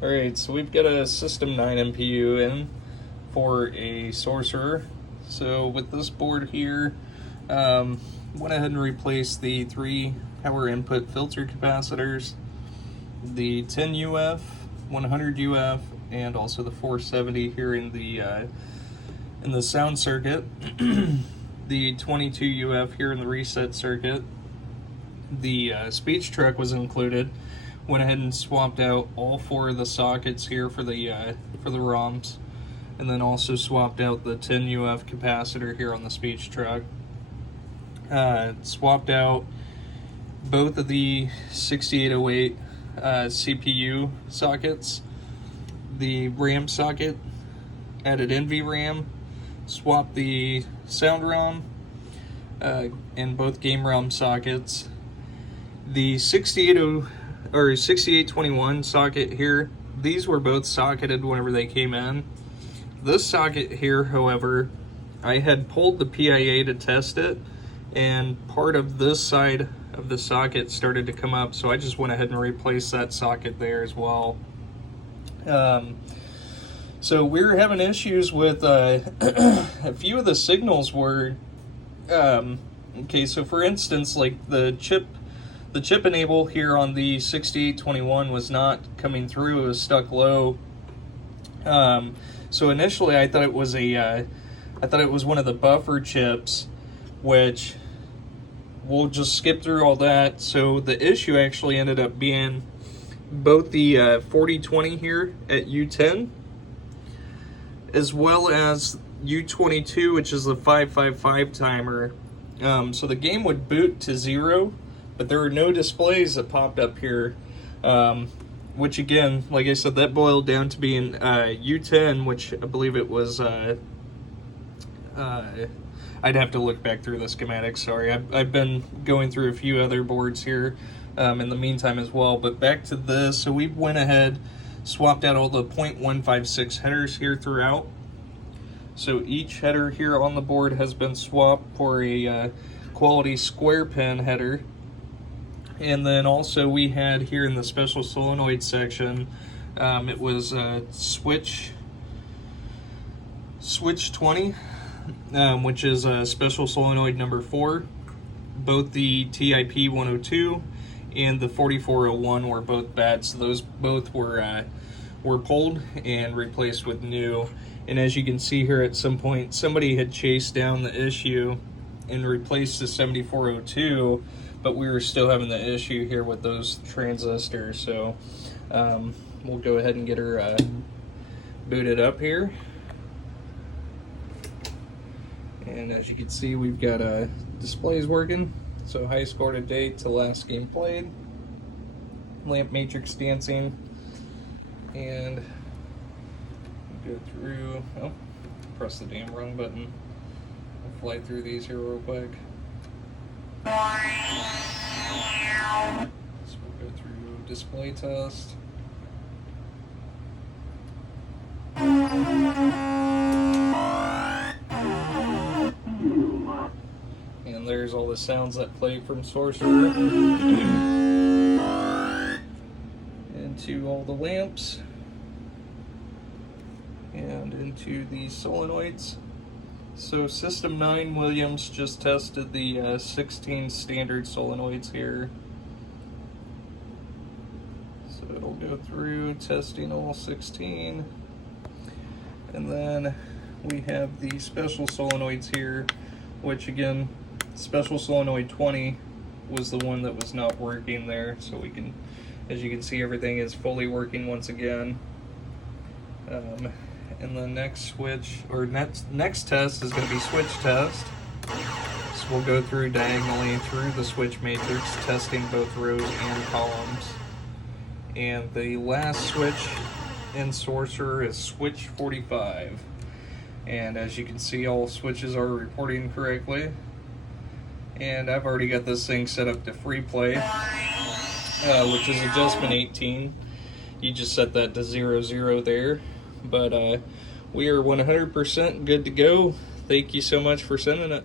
Alright, so we've got a System 9 MPU in for a Sorcerer. So with this board here, went ahead and replaced the 3 power input filter capacitors, the 10 UF, 100 UF, and also the 470 here in the sound circuit, the 22 UF here in the reset circuit. The speech truck was included. Went ahead and swapped out all 4 of the sockets here for the ROMs, and then also swapped out the 10 UF capacitor here on the speech truck. Swapped out both of the 6808 CPU sockets, the RAM socket, added NVRAM, swapped the sound ROM and both game ROM sockets. The 6821 socket here, these were both socketed whenever they came in. This socket here, however, I had pulled the PIA to test it, and part of this side of the socket started to come up, so I just went ahead and replaced that socket there as well. So we were having issues with a few of the signals were, okay, so for instance, like the chip enable here on the 6821 was not coming through, it was stuck low. So initially I thought it was one of the buffer chips, which we'll just skip through all that. So the issue actually ended up being both the 4020 here at U10, as well as U22, which is the 555 timer. So the game would boot to 0, but there were no displays that popped up here, which again, like I said, that boiled down to being U10, which I believe it was, I'd have to look back through the schematics, sorry. I've been going through a few other boards here in the meantime as well, but back to this. So we went ahead, swapped out all the 0.156 headers here throughout. So each header here on the board has been swapped for a quality square pin header. And then also we had here in the special solenoid section, it was switch 20, which is special solenoid number 4. Both the TIP 102 and the 4401 were both bad, so those both were pulled and replaced with new. And as you can see here, at some point somebody had chased down the issue and replaced the 7402, but we were still having the issue here with those transistors. So we'll go ahead and get her booted up here. And as you can see, we've got displays working. So high score to date to last game played, lamp matrix dancing, and go through, oh, press the damn wrong button. I'll fly through these here real quick. So we'll go through display test. And there's all the sounds that play from Sorcerer into all the lamps and into the solenoids. So System 9 Williams just tested the 16 standard solenoids here. So it'll go through testing all 16. And then we have the special solenoids here, which again, special solenoid 20 was the one that was not working there. So we can, as you can see, everything is fully working once again. And the next switch, or next test is going to be switch test. So we'll go through diagonally through the switch matrix, testing both rows and columns. And the last switch in Sorcerer is switch 45. And as you can see, all switches are reporting correctly. And I've already got this thing set up to free play, which is adjustment 18. You just set that to 00 there. But we are 100% good to go. Thank you so much for sending it.